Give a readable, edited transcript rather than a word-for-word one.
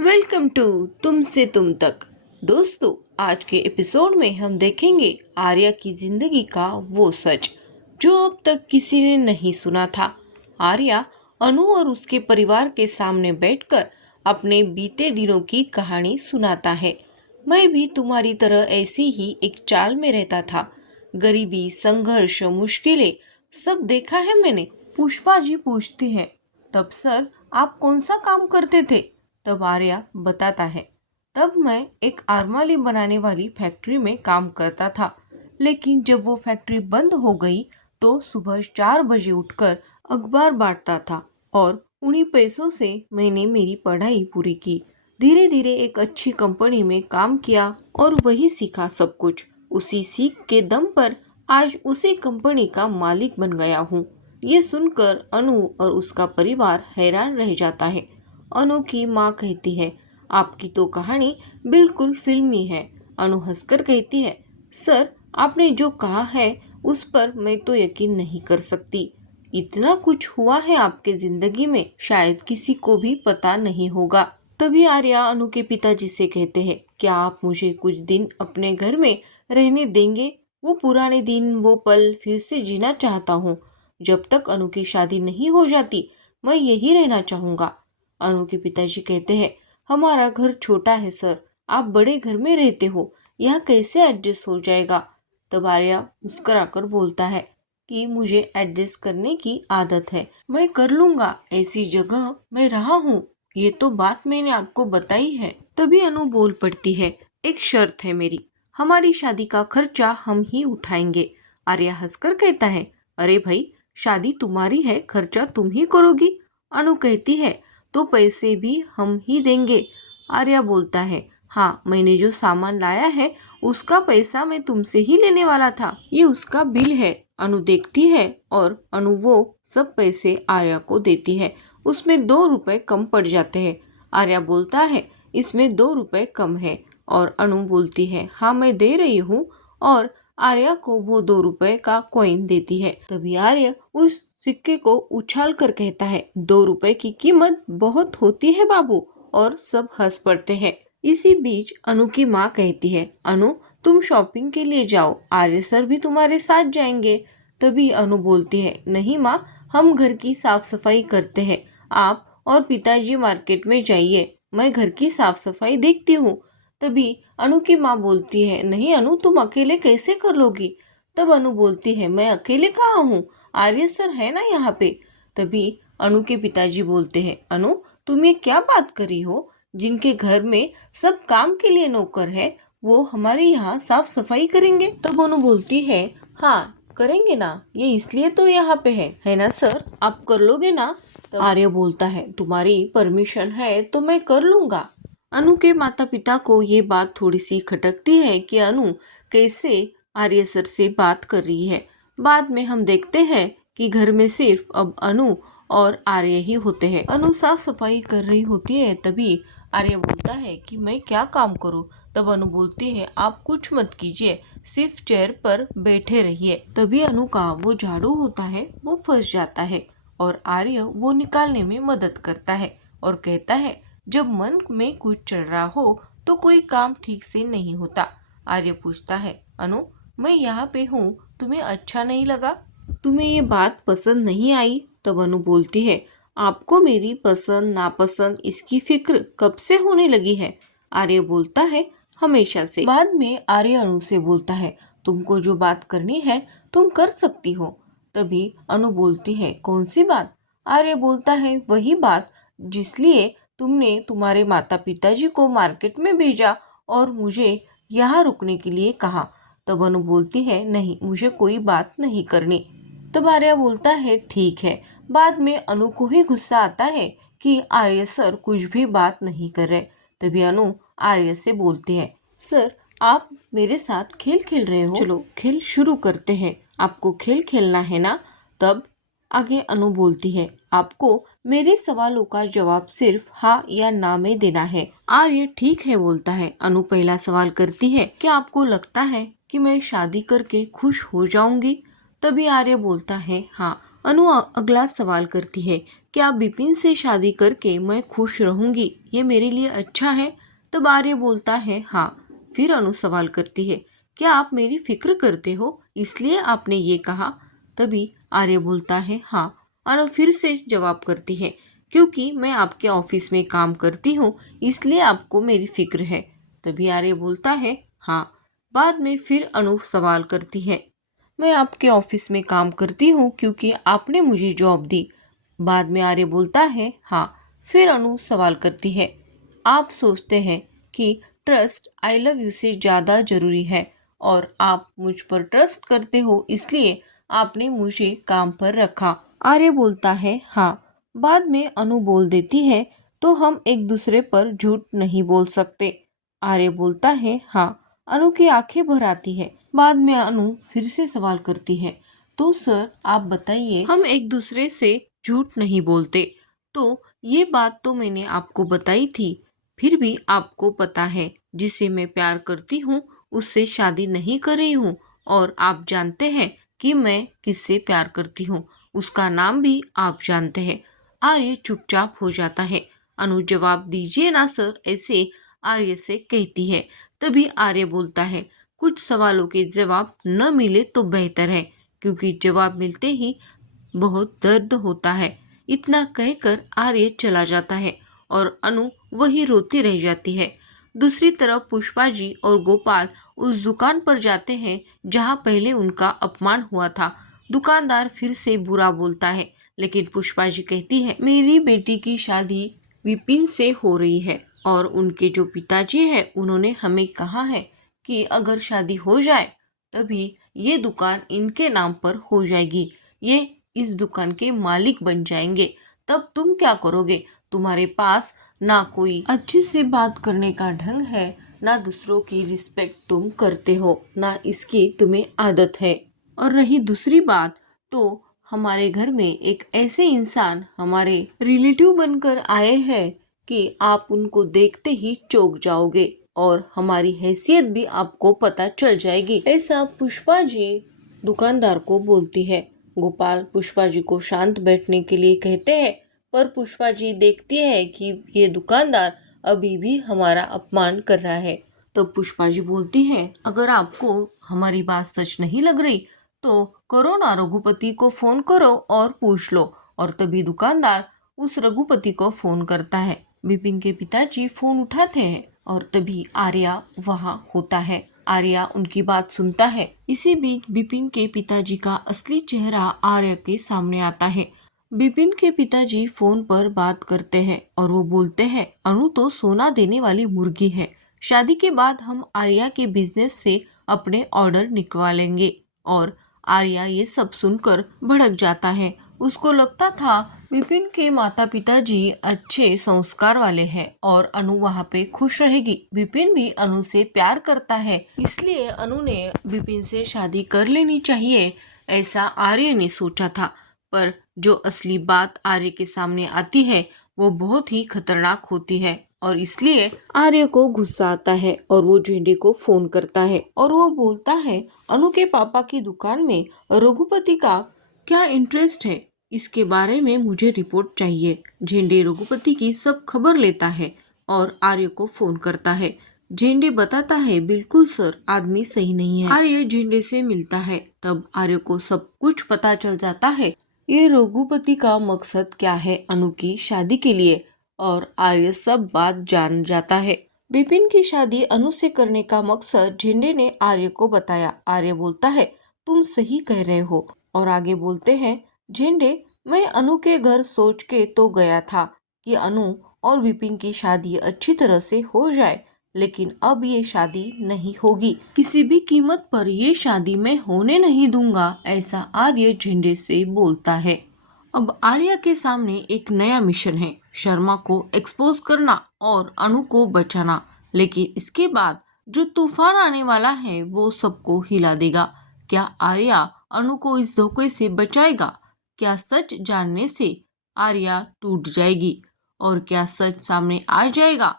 Welcome to तुमसे तुम तक। दोस्तों, आज के एपिसोड में हम देखेंगे आर्या की जिंदगी का वो सच जो अब तक किसी ने नहीं सुना था। आर्या अनु और उसके परिवार के सामने बैठकर अपने बीते दिनों की कहानी सुनाता है। मैं भी तुम्हारी तरह ऐसी ही एक चाल में रहता था। गरीबी, संघर्ष, मुश्किलें सब देखा है मैंने। पुष्पा जी पूछती है, तब सर आप कौन सा काम करते थे? तब आर्या बताता है, तब मैं एक आरमाली बनाने वाली फैक्ट्री में काम करता था। लेकिन जब वो फैक्ट्री बंद हो गई तो सुबह 4 बजे उठकर अखबार बांटता था और उन्हीं पैसों से मैंने मेरी पढ़ाई पूरी की। धीरे धीरे एक अच्छी कंपनी में काम किया और वही सीखा सब कुछ। उसी सीख के दम पर आज उसी कंपनी का मालिक बन गया हूँ। ये सुनकर अनु और उसका परिवार हैरान रह जाता है। अनु की माँ कहती है, आपकी तो कहानी बिल्कुल फिल्मी है। अनु हंसकर कहती है, सर आपने जो कहा है उस पर मैं तो यकीन नहीं कर सकती। इतना कुछ हुआ है आपके जिंदगी में, शायद किसी को भी पता नहीं होगा। तभी आर्या अनु के पिताजी से कहते हैं, क्या आप मुझे कुछ दिन अपने घर में रहने देंगे? वो पुराने दिन, वो पल फिर से जीना चाहता हूँ। जब तक अनु की शादी नहीं हो जाती मैं यही रहना चाहूँगा। अनु के पिताजी कहते हैं, हमारा घर छोटा है सर, आप बड़े घर में रहते हो, यहाँ कैसे एडजस्ट हो जाएगा? तब आर्या मुस्कुराकर बोलता है कि मुझे एडजस्ट करने की आदत है, मैं कर लूंगा। ऐसी जगह मैं रहा हूँ, ये तो बात मैंने आपको बताई है। तभी अनु बोल पड़ती है, एक शर्त है मेरी, हमारी शादी का खर्चा हम ही उठाएंगे। आर्या हंसकर कहता है, अरे भाई, शादी तुम्हारी है, खर्चा तुम ही करोगी। अनु कहती है, तो पैसे भी हम ही देंगे। आर्या बोलता है, हाँ, मैंने जो सामान लाया है उसका पैसा मैं तुमसे ही लेने वाला था, ये उसका बिल है। अनु देखती है और अनु वो सब पैसे आर्या को देती है। उसमें 2 रुपए कम पड़ जाते हैं। आर्या बोलता है, इसमें 2 रुपए कम है, और अनु बोलती है, हाँ मैं दे रही हूँ, और आर्या को वो 2 रुपए का कॉइन देती है। तभी आर्या उस सिक्के को उछाल कर कहता है, 2 रुपए की कीमत बहुत होती है बाबू, और सब हंस पड़ते हैं। इसी बीच अनु की माँ कहती है, अनु तुम शॉपिंग के लिए जाओ, आर्य सर भी तुम्हारे साथ जाएंगे। तभी अनु बोलती है, नहीं माँ, हम घर की साफ सफाई करते हैं, आप और पिताजी मार्केट में जाइए, मैं घर की साफ सफाई देखती हूँ। तभी अनु की माँ बोलती है, नहीं अनु, तुम अकेले कैसे कर लोगी? तब अनु बोलती है, मैं अकेले कहाँ हूँ, आर्य सर है ना यहाँ पे। तभी अनु के पिताजी बोलते हैं, अनु तुम ये क्या बात करी हो? जिनके घर में सब काम के लिए नौकर है वो हमारे यहाँ साफ सफाई करेंगे? तब अनु बोलती है, हाँ करेंगे ना, ये इसलिए तो यहाँ पे है ना सर, आप कर लोगे ना? तब आर्य बोलता है, तुम्हारी परमिशन है तो मैं कर लूंगा। अनु के माता पिता को ये बात थोड़ी सी खटकती है कि अनु कैसे आर्य सर से बात कर रही है। बाद में हम देखते हैं कि घर में सिर्फ अब अनु और आर्य ही होते हैं। अनु साफ सफाई कर रही होती है, तभी आर्य बोलता है कि मैं क्या काम करूं? तब अनु बोलती है, आप कुछ मत कीजिए, सिर्फ चेयर पर बैठे रहिए। तभी अनु का वो झाड़ू होता है वो फंस जाता है और आर्य वो निकालने में मदद करता है और कहता है, जब मन में कुछ चल रहा हो तो कोई काम ठीक से नहीं होता। आर्य पूछता है, अनु मैं यहाँ पे हूँ, तुम्हें अच्छा नहीं लगा? तुम्हें ये बात पसंद नहीं आई? तब अनु बोलती है, आपको मेरी पसंद नापसंद इसकी फिक्र कब से होने लगी है? आर्य बोलता है, हमेशा से। बाद में आर्य अनु से बोलता है, तुमको जो बात करनी है तुम कर सकती हो। तभी अनु बोलती है, कौन सी बात? आर्य बोलता है, वही बात जिसलिए तुमने तुम्हारे माता पिताजी को मार्केट में भेजा और मुझे यहाँ रुकने के लिए कहा। तब अनु बोलती है, नहीं, मुझे कोई बात नहीं करनी। तब आर्य बोलता है, ठीक है। बाद में अनु को ही गुस्सा आता है कि आर्य सर कुछ भी बात नहीं कर रहे। तभी अनु आर्य से बोलती है, सर आप मेरे साथ खेल खेल रहे हो, चलो खेल शुरू करते हैं, आपको खेल खेलना है ना? तब आगे अनु बोलती है, आपको मेरे सवालों का जवाब सिर्फ हाँ या ना में देना है। आर्य ठीक है बोलता है। अनु पहला सवाल करती है, क्या आपको लगता है कि मैं शादी करके खुश हो जाऊंगी? तभी आर्य बोलता है, हाँ। अनु अगला सवाल करती है, क्या बिपिन से शादी करके मैं खुश रहूंगी, ये मेरे लिए अच्छा है? तब आर्य बोलता है हाँ। फिर अनु सवाल करती है, क्या आप मेरी फिक्र करते हो इसलिए आपने ये कहा? तभी आर्य बोलता है हाँ। अनु फिर से जवाब करती है, क्योंकि मैं आपके ऑफिस में काम करती हूँ इसलिए आपको मेरी फिक्र है। तभी आर्य बोलता है हाँ। बाद में फिर अनु सवाल करती है, मैं आपके ऑफिस में काम करती हूँ क्योंकि आपने मुझे जॉब दी। बाद में आर्य बोलता है हाँ। फिर अनु सवाल करती है, आप सोचते हैं कि ट्रस्ट आई लव यू से ज़्यादा ज़रूरी है और आप मुझ पर ट्रस्ट करते हो इसलिए आपने मुझे काम पर रखा। आर्य बोलता है हाँ। बाद में अनु बोल देती है, तो हम एक दूसरे पर झूठ नहीं बोल सकते। आर्य बोलता है हाँ। अनु की आंखें भर आती है। बाद में अनु फिर से सवाल करती है, तो सर आप बताइए, हम एक दूसरे से झूठ नहीं बोलते। तो ये बात तो मैंने आपको बताई थी, फिर भी आपको पता है जिसे मैं प्यार करती हूँ उससे शादी नहीं कर रही हूँ और आप जानते हैं कि मैं किससे प्यार करती हूँ, उसका नाम भी आप जानते हैं। आर्य चुपचाप हो जाता है। अनु जवाब दीजिए ना सर, ऐसे आर्य से कहती है। तभी आर्य बोलता है, कुछ सवालों के जवाब न मिले तो बेहतर है क्योंकि जवाब मिलते ही बहुत दर्द होता है। इतना कहकर आर्य चला जाता है और अनु वही रोती रह जाती है। दूसरी तरफ पुष्पा जी और गोपाल उस दुकान पर जाते हैं जहां पहले उनका अपमान हुआ था। दुकानदार फिर से बुरा बोलता है, लेकिन पुष्पा जी कहती है, मेरी बेटी की शादी विपिन से हो रही है और उनके जो पिताजी हैं उन्होंने हमें कहा है कि अगर शादी हो जाए तभी ये दुकान इनके नाम पर हो जाएगी, ये इस दुकान के मालिक बन जाएंगे। तब तुम क्या करोगे? तुम्हारे पास ना कोई अच्छे से बात करने का ढंग है, ना दूसरों की रिस्पेक्ट तुम करते हो, ना इसकी तुम्हें आदत है। और रही दूसरी बात, तो हमारे घर में एक ऐसे इंसान हमारे रिलेटिव बनकर आए हैं कि आप उनको देखते ही चौंक जाओगे और हमारी हैसियत भी आपको पता चल जाएगी। ऐसा पुष्पा जी दुकानदार को बोलती है। गोपाल पुष्पा जी को शांत बैठने के लिए कहते हैं, पर पुष्पा जी देखती है कि ये दुकानदार अभी भी हमारा अपमान कर रहा है। तो पुष्पा जी बोलती है, अगर आपको हमारी बात सच नहीं लग रही तो करो ना, रघुपति को फोन करो और पूछ लो। और तभी दुकानदार उस रघुपति को फोन करता है। विपिन के पिताजी फोन उठाते हैं और तभी आर्या वहां होता है। आर्या उनकी बात सुनता है। इसी बीच विपिन के पिताजी का असली चेहरा आर्या के सामने आता है। विपिन के पिताजी फोन पर बात करते हैं और वो बोलते हैं, अनु तो सोना देने वाली मुर्गी है। शादी के बाद हम आर्या के बिजनेस से अपने ऑर्डर निकलवा लेंगे। और आर्या ये सब सुनकर भड़क जाता है। उसको लगता था विपिन के माता पिताजी अच्छे संस्कार वाले हैं और अनु वहाँ पे खुश रहेगी। विपिन भी अनु से प्यार करता है, इसलिए अनु ने विपिन से शादी कर लेनी चाहिए, ऐसा आर्य ने सोचा था। पर जो असली बात आर्य के सामने आती है वो बहुत ही खतरनाक होती है और इसलिए आर्य को गुस्सा आता है और वो झेंडे को फोन करता है और वो बोलता है, अनु के पापा की दुकान में रघुपति का क्या इंटरेस्ट है, इसके बारे में मुझे रिपोर्ट चाहिए। झेंडे रघुपति की सब खबर लेता है और आर्य को फोन करता है। झेंडे बताता है, बिल्कुल सर, आदमी सही नहीं है। आर्य झेंडे से मिलता है। तब आर्य को सब कुछ पता चल जाता है, ये रघुपति का मकसद क्या है अनु की शादी के लिए, और आर्य सब बात जान जाता है। विपिन की शादी अनु से करने का मकसद झेंडे ने आर्य को बताया। आर्य बोलता है, तुम सही कह रहे हो। और आगे बोलते हैं, झेंडे, मैं अनु के घर सोच के तो गया था कि अनु और विपिन की शादी अच्छी तरह से हो जाए, लेकिन अब ये शादी नहीं होगी। किसी भी कीमत पर ये शादी मैं होने नहीं दूंगा, ऐसा आर्य झेंडे से बोलता है। अब आर्या के सामने एक नया मिशन है, शर्मा को एक्सपोज करना और अनु को बचाना। लेकिन इसके बाद जो तूफान आने वाला है वो सबको हिला देगा। क्या आर्या अनु को इस धोखे से बचाएगा? क्या सच जानने से आर्या टूट जाएगी? और क्या सच सामने आ जाएगा